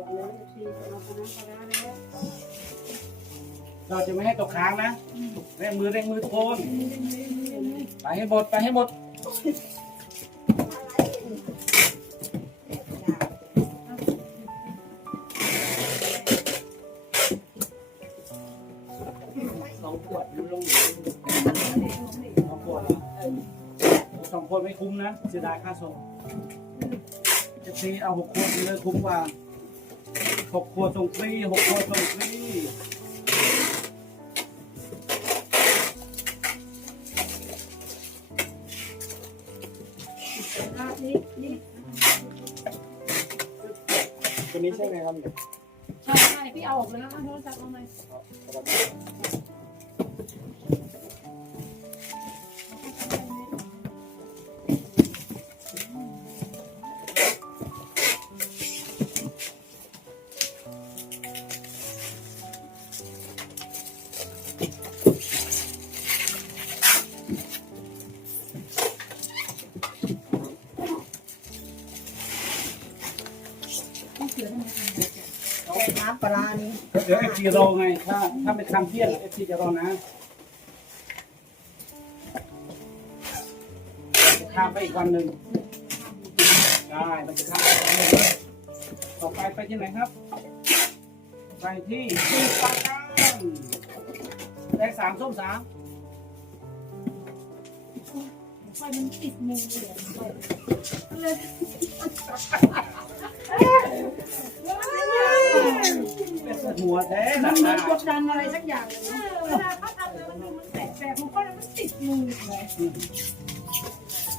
บอกเลยทีเราคณะคณะแล้วเราจะไม่ให้ตกค้างนะเร่งมือเร่งมือทุกคนไปให้หมดไปให้หมดสองขวดมันลงสองขวดสองขวดไม่คุ้มนะเสียดายค่าส่งจะซีเอาหกขวดเลยคุ้มกว่า หกขวดส่งฟรีหกขวดส่งฟรีภาพนี้นี่ตัวนี้ใช่ไหมครับใช่ใช่พี่เอาออกเลยนะโทรศัพท์เอาไหมำปลานี่เดี๋ยวเอฟซีรอไงถ้าถ้าไม่ทำเที่ยงเอฟซีจะรอนะจะข้ามไปอีกวันหนึ่งได้มันจะข้ามไปอีกวันหนึ่งเลยต่อไปไปที่ไหนครับ ไปที่ที่ปากกันแดงสามส้มสามไฟมันติดมือเลยเลยเป็น หัวแท้มันเหมือนกดดันอะไรสักอย่างเลยเวลาเขาทำแล้วมันดูมันแปลกแปลกขอเขาแล้วมันติดมือเลย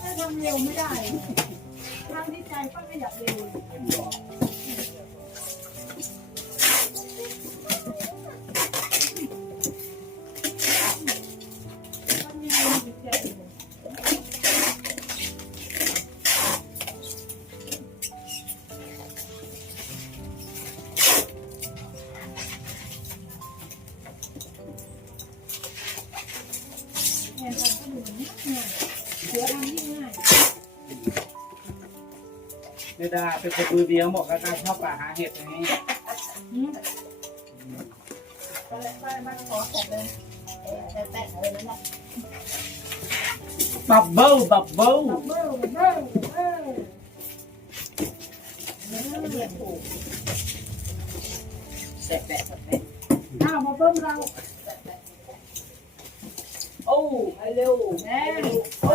ถ้าทำเร็วไม่ได้ทางที่ใจก็ไม่อยากเร็ว เสือทำยิ่งง่าเป็นคนมือเดียวเหมาะกับการชอบป่าหาเห็ดอย่างนี้ก็เลยก็เลยมาขอแขกเลยแต่แต่อะไรนั่นแหละบับเบิ้ลบับเบิ้ลเบิ้ลเบิ้ลเบิ้ลเรียกถูกแปะแปะแปะอ้าวมาเบิ้ลเราโอ้ไปเร็วแม่โอ้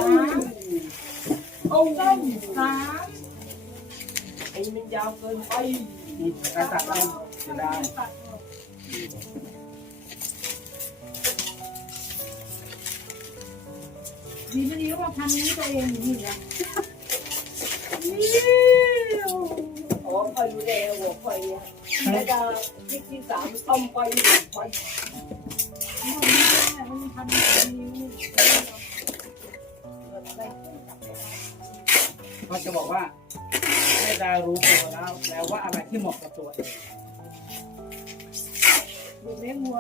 ต้มสามไอ้มันยาวเกินไปนี่การตัดเอาเสียดายดีไม่ดีว่าพันนี้ตัวเองอยู่นี่นะอ๋อคอยดูแลหัวคอยแล้วจะที่ที่สามต้มไปไปมันพันนิ้ว เขาจะบอกว่าให้ดารู้ตัวแล้วแล้วว่าอะไรที่เหมาะกับตัวเองดูเลี้ยงวัว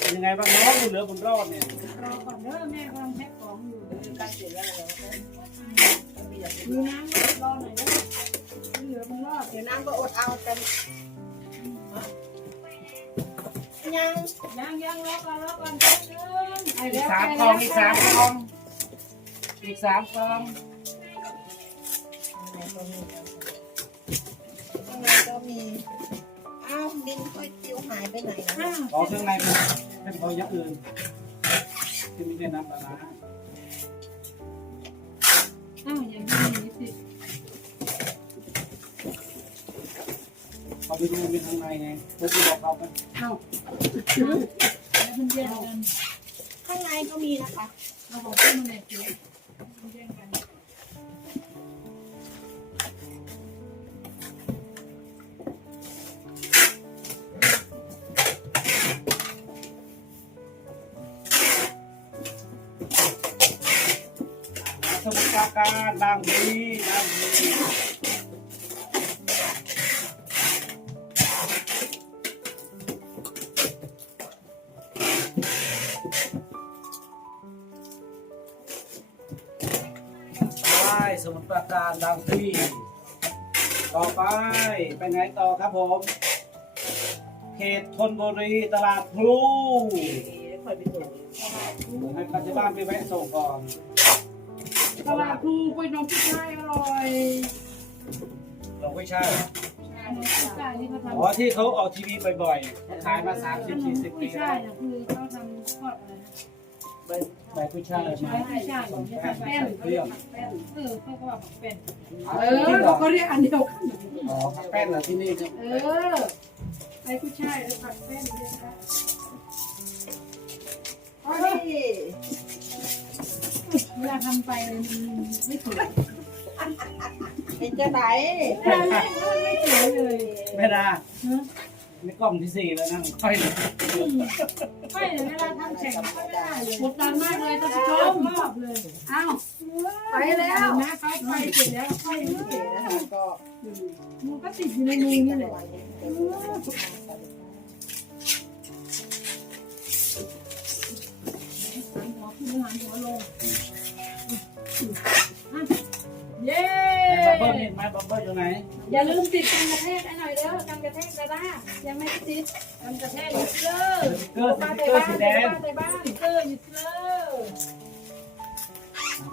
เป็นยังไงบ้างเน้องบุญเหลือบุญรอดเนี่ยรอก่อนเด้อแม่กำลังแพ็คของอยู่การเสียแล้วเหรอดูน้ำรอหน่อยนะเหลือมันรอดเดี๋ยวน้ำก็อดเอาแต่ยังยังยังรอก่อนรอก่อนแป๊บนึงไอ้อีแล้กวสามไอ้กล่แล้อวงอีกสามกล่อง อีกสามกล่องข้างในก็มีอ้าวดินค่อยติ้วหายไปไหนนะอ้าวขอเครื่องในเป็นเป็นของอย่างอื่นที่มีในน้ำปลาร้าอ้าวอย่างนี้สิเขาไปดูมีข้างในไงพวกที่บอกเขาไปอ้าวแล้วมันแย่งกันข้าง ในก็มีนะคะ เราบอกว่ามันแย่งกันมันแย่งกันสมุทรปราการบางพลีบางพาการบางพลีไปต่อไปไปไหนต่อครับผม เขตธนบุรีตลาดพลูค่อยไปส่งให้ปัจจุบันไปแวะส่งก่อน ตลาดภูกล้วยนมผู้ชายอร่อยเราไม่ใช่ผู้ชายนี่เขาทำอ๋อที่เขาออกทีวีบ่อยๆเขาขายมา 30 40 ปีผู้แล้ชายวนะคือเขาทำทอดอะไร นะใบกุ้ยช่ายมาใช่ผู้ชายของจะทำแป้นเปรี้ยวเออเขาก็ว่าเป็นเอเออเขาก็เรียกอันเดียวกันอ๋อแป้งเหรอที่นี่เนี่ยเออไอ้ผู้ชายแล้วผัดแป้นเรียกได้อ๋อนี่เวลาทำไปมันไม่สวยเป็นจะไหนเวลาเล่นแล้วมันไม่สวยเลยไม่ได้ ฮะนี่กล้องที่สี่แล้วนะค่อยเลยไม่เลยเวลาทำแข่งก็ไม่ได้เลยกดดันมากเลยท่านผู้ชมชอบเลยอ้าวไปแล้วนะเขาไปเสร็จแล้วเขายังไม่เสร็จนะนะคะก็มันก็ติดอยู่ในมือนี่แหละหันหัวขึ้นหันหัวลง เบิ้ลเห็นไหมบับเบิ้ลอยู่ไหนอย่าลืมติดกันกระแทกให้หน่อยเด้อกันกระแทกกระด้ายังไม่ติดกันกระแทกอยู่เด้อสติ๊กเกอร์สติ๊กเกอร์สีแดงบ้านในบ้านเอออยู่เด้อ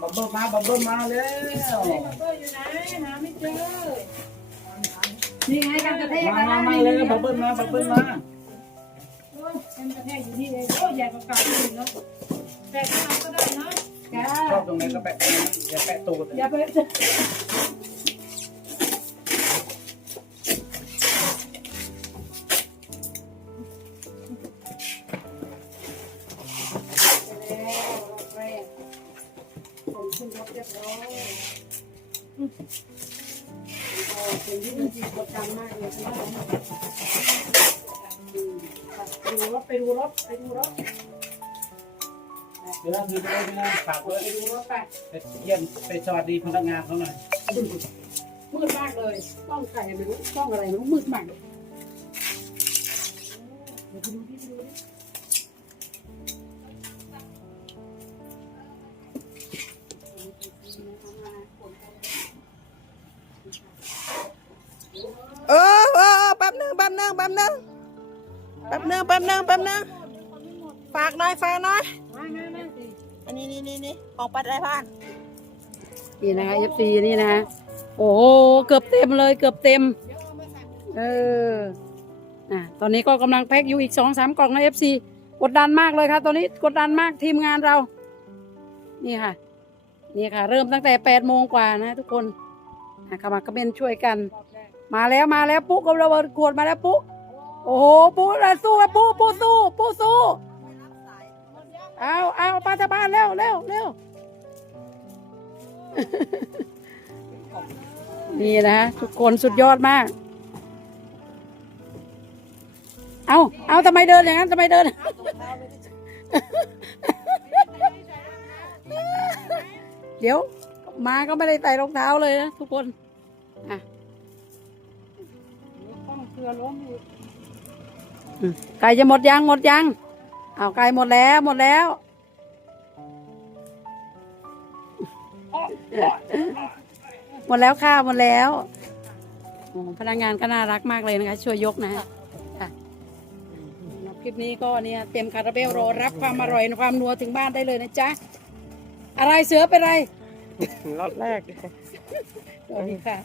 บับเบิ้ลมาบับเบิ้ลมาแล้วไอ้บับเบิ้ลอยู่ไหนหาไม่เจอนี่ไงกันกระแทกมามามาเลยบับเบิ้ลมาบับเบิ้ลมาโอ้ยกันกระแทกอยู่นี่เองโอ้ยใหญ่กว่าเก่าอีกเนาะแปะข้างหลังก็ได้เนาะจ้าชอบตรงไหนก็แปะตรงนั้นอย่าแปะตูดอย่าไปผ เป็นที่ดีกดดันมากเลยนะไปดูรถไปดูรถไปดูรถเดี๋ยวคือไปเลยนะฝากด้วยไปดูรถไปไปเยี่ยมไปสวัสดีพนักงานเขาหน่อยมืดมากเลยกล้องใครไม่รู้กล้องอะไรไม่รู้มืดมากเดี๋ยวไปดูดิไปดู ป๊บนึงแป๊บนึงแป๊บนึงแป๊บนึงแป๊บนึงฝากหน่อยฝากหน่อยมามามาสิอันนี้นี่นี่นี่ของปัดไรพานนี่นะคะเอฟซีนี่นะคะโอ้โหเกือบเต็มเลยเกือบเต็ม เอออะตอนนี้ก็กำลังแพ็คอยู่อีกสองสามกล่องนะเอฟซีกดดันมากเลยค่ะตอนนี้กดดันมากทีมงานเรา นี่ค่ะ นี่ค่ะ เริ่มตั้งแต่แปดโมงกว่านะ ทุกคนอะขมักเขม้นช่วยกัน มาแล้วมาแล้วปุ๊กกับเราขวดมาแล้วปุ๊ โอ้โหปุ๊เราสู้แล้วปุ๊ปุ๊สู้ปุ๊สู้เอาเอาปาตาบ้านเร็วเร็วเร็วนี่นะทุกคนสุดยอดมาก เอาเอาทำไมเดินอย่างนั้นทำไมเดิน เดี๋ยว มาก็ไม่ได้ใส่รองเท้าเลยนะทุกคน อะกล้องเสือล้มอยู่อืม ไก่จะหมดยังหมดยังเอาไก่หมดแล้วหมดแล้วหมดแล้วค่ะหมดแล้วโอ้พนักงานก็น่ารักมากเลยนะคะ ช่วยยกนะค่ะคลิปนี้ก็เนี่ยเต็มคาราเบลรอรับความอร่อยความนัวถึงบ้านได้เลยนะจ๊ะอะไรเสือเป็นไรรอบแรกสวัสดีค่ะ